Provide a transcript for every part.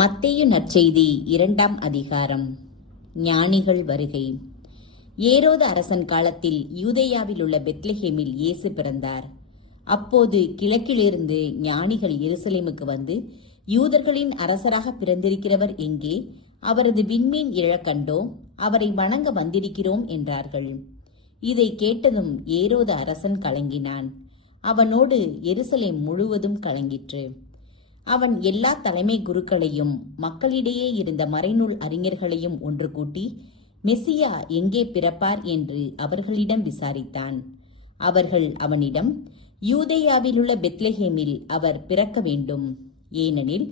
மத்தேயு நற்செய்தி 2ஆம் அதிகாரம். ஞானிகள் வருகை. ஏரோது அரசன் காலத்தில் யூதேயாவில் உள்ள பெத்லெகேமில் இயேசு பிறந்தார். அப்போது கிழக்கிலிருந்து ஞானிகள் எருசலேமுக்கு வந்து, யூதர்களின் அரசராக பிறந்திருக்கிறவர் எங்கே? அவரது விண்மீன் எழக் கண்டோம், அவரை வணங்க வந்திருக்கிறோம் என்றார்கள். இதை கேட்டதும் ஏரோது அரசன் கலங்கினான். அவனோடு எருசலேம் முழுவதும் கலங்கிற்று. அவன் எல்லா தலைமை குருக்களையும் மக்களிடையே இருந்த மறைநூல் அறிஞர்களையும் ஒன்று கூட்டி, மெசியா எங்கே பிறப்பார் என்று அவர்களிடம் விசாரித்தான். அவர்கள் அவனிடம், யூதேயாவிலுள்ள பெத்லெகேமில் அவர் பிறக்க வேண்டும். ஏனெனில்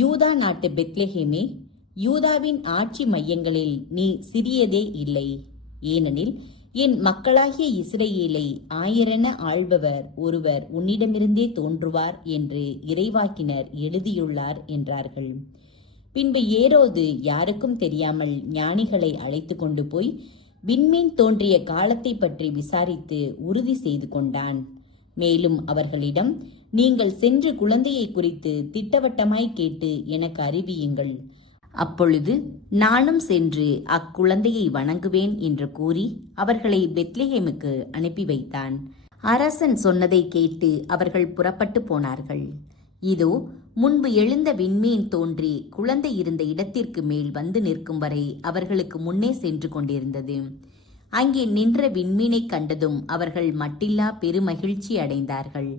யூதா நாட்டு பெத்லெகேமே, யூதாவின் ஆட்சி மையங்களில் நீ சிறியதே இல்லை. ஏனெனில் என் மக்களாகிய இஸ்ரவேலை ஆயிரென ஆள்பவர் ஒருவர் உன்னிடமிருந்தே தோன்றுவார் என்று இறைவாக்கினர் எழுதியுள்ளார் என்றார்கள். பின்பு ஏரோது யாருக்கும் தெரியாமல் ஞானிகளை அழைத்து கொண்டு போய் விண்மீன் தோன்றிய காலத்தை பற்றி விசாரித்து உறுதி செய்து கொண்டான். மேலும் அவர்களிடம், நீங்கள் சென்று குழந்தையை குறித்து திட்டவட்டமாய் கேட்டு எனக்கு அறிவியுங்கள். அப்பொழுது நானும் சென்று அக்குழந்தையை வணங்குவேன் என்று கூறி அவர்களை பெத்லெகேமுக்கு அனுப்பி வைத்தான். அரசன் சொன்னதை கேட்டு அவர்கள் புறப்பட்டு போனார்கள். இதோ, முன்பு எழுந்த விண்மீன் தோன்றி குழந்தை இருந்த இடத்திற்கு மேல் வந்து நிற்கும் வரை அவர்களுக்கு முன்னே சென்று கொண்டிருந்தது. அங்கே நின்ற விண்மீனை கண்டதும் அவர்கள் மட்டில்லா பெருமகிழ்ச்சி அடைந்தார்கள்.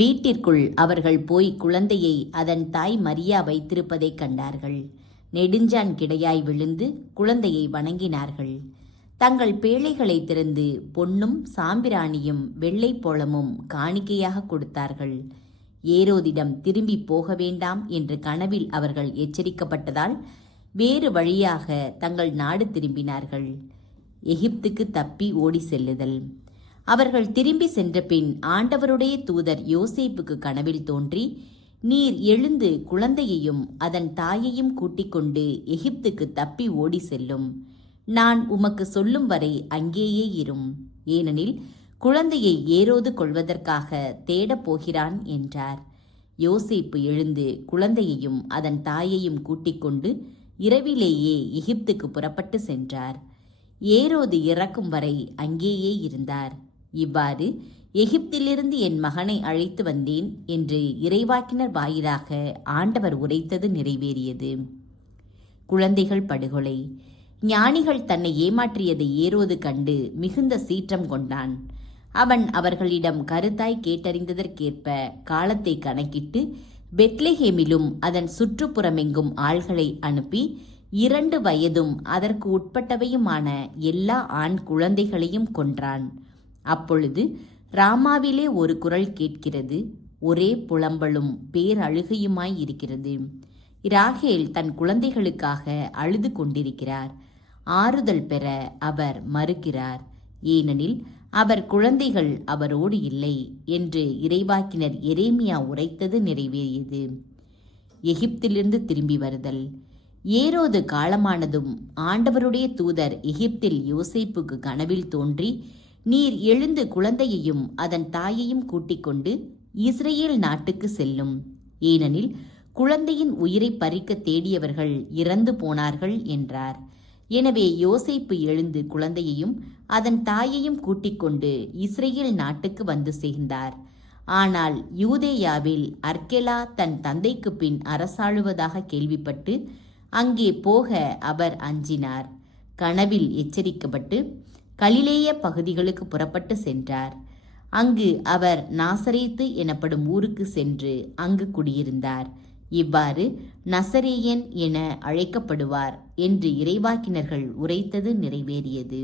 வீட்டிற்குள் அவர்கள் போய் குழந்தையை அதன் தாய் மரியா வைத்திருப்பதை கண்டார்கள். நெடுஞ்சான் கிடையாய் விழுந்து குழந்தையை வணங்கினார்கள். தங்கள் பேழைகளை திறந்து பொன்னும் சாம்பிராணியும் வெள்ளை போளமும் காணிக்கையாக கொடுத்தார்கள். ஏரோதிடம் திரும்பி போக வேண்டாம் என்று கனவில் அவர்கள் எச்சரிக்கப்பட்டதால் வேறு வழியாக தங்கள் நாடு திரும்பினார்கள். எகிப்துக்கு தப்பி ஓடி செல்லுதல். அவர்கள் திரும்பி சென்ற பின் ஆண்டவருடைய தூதர் யோசேப்புக்கு கனவில் தோன்றி, நீர் எழுந்து குழந்தையையும் அதன் தாயையும் கூட்டிக் கொண்டு எகிப்துக்கு தப்பி ஓடி செல்லும். நான் உமக்கு சொல்லும் வரை அங்கேயே இரும். ஏனெனில் குழந்தையை ஏரோது கொள்வதற்காக தேடப் போகிறான் என்றார். யோசேப்பு எழுந்து குழந்தையையும் அதன் தாயையும் கூட்டிக் கொண்டு இரவிலேயே எகிப்துக்கு புறப்பட்டு சென்றார். ஏரோது இறக்கும் வரை அங்கேயே இருந்தார். இவ்வாறு, எகிப்திலிருந்து என் மகனை அழைத்து வந்தேன் என்று இறைவாக்கினர் வாயிலாக ஆண்டவர் உரைத்தது நிறைவேறியது. குழந்தைகள் படுகொலை. ஞானிகள் தன்னை ஏமாற்றியதை ஏரோது கண்டு மிகுந்த சீற்றம் கொண்டான். அவன் அவர்களிடம் கருத்தாய் கேட்டறிந்ததற்கேற்ப காலத்தை கணக்கிட்டு பெத்லெகேமிலும் அதன் சுற்றுப்புறமெங்கும் ஆள்களை அனுப்பி 2 வயதும் அதற்கு உட்பட்டவையுமான எல்லா ஆண் குழந்தைகளையும் கொன்றான். அப்பொழுது ராமாவிலே ஒரு குரல் கேட்கிறது, ஒரே புலம்பலும் பேரழுகையுமாய் இருக்கிறது. ராகேல் தன் குழந்தைகளுக்காக அழுது கொண்டிருக்கிறார். ஆறுதல் பெற அவர் மறுக்கிறார். ஏனெனில் அவர் குழந்தைகள் அவரோடு இல்லை என்று இறைவாக்கினர் எரேமியா உரைத்தது நிறைவேறியது. எகிப்திலிருந்து திரும்பி வருதல். ஏரோது காலமானதும் ஆண்டவருடைய தூதர் எகிப்தில் யோசேப்புக்கு கனவில் தோன்றி, நீர் எழுந்து குழந்தையையும் அதன் தாயையும் கூட்டிக் கொண்டு இஸ்ரேல் நாட்டுக்கு செல்லும். ஏனெனில் குழந்தையின் உயிரை பறிக்க தேடியவர்கள் இறந்து போனார்கள் என்றார். எனவே யோசேப்பு எழுந்து குழந்தையையும் அதன் தாயையும் கூட்டிக் கொண்டு இஸ்ரேல் நாட்டுக்கு வந்து சேர்ந்தார். ஆனால் யூதேயாவில் அர்கெலா தன் தந்தைக்கு பின் அரசாளுவதாக கேள்விப்பட்டு அங்கே போக அவர் அஞ்சினார். கனவில் எச்சரிக்கப்பட்டு கலிலேய பகுதிகளுக்கு புறப்பட்டு சென்றார். அங்கு அவர் நாசரேத்து எனப்படும் ஊருக்கு சென்று அங்கு குடியிருந்தார். இவ்வாறு நசரேயன் என அழைக்கப்படுவார் என்று இறைவாக்கினர்கள் உரைத்தது நிறைவேறியது.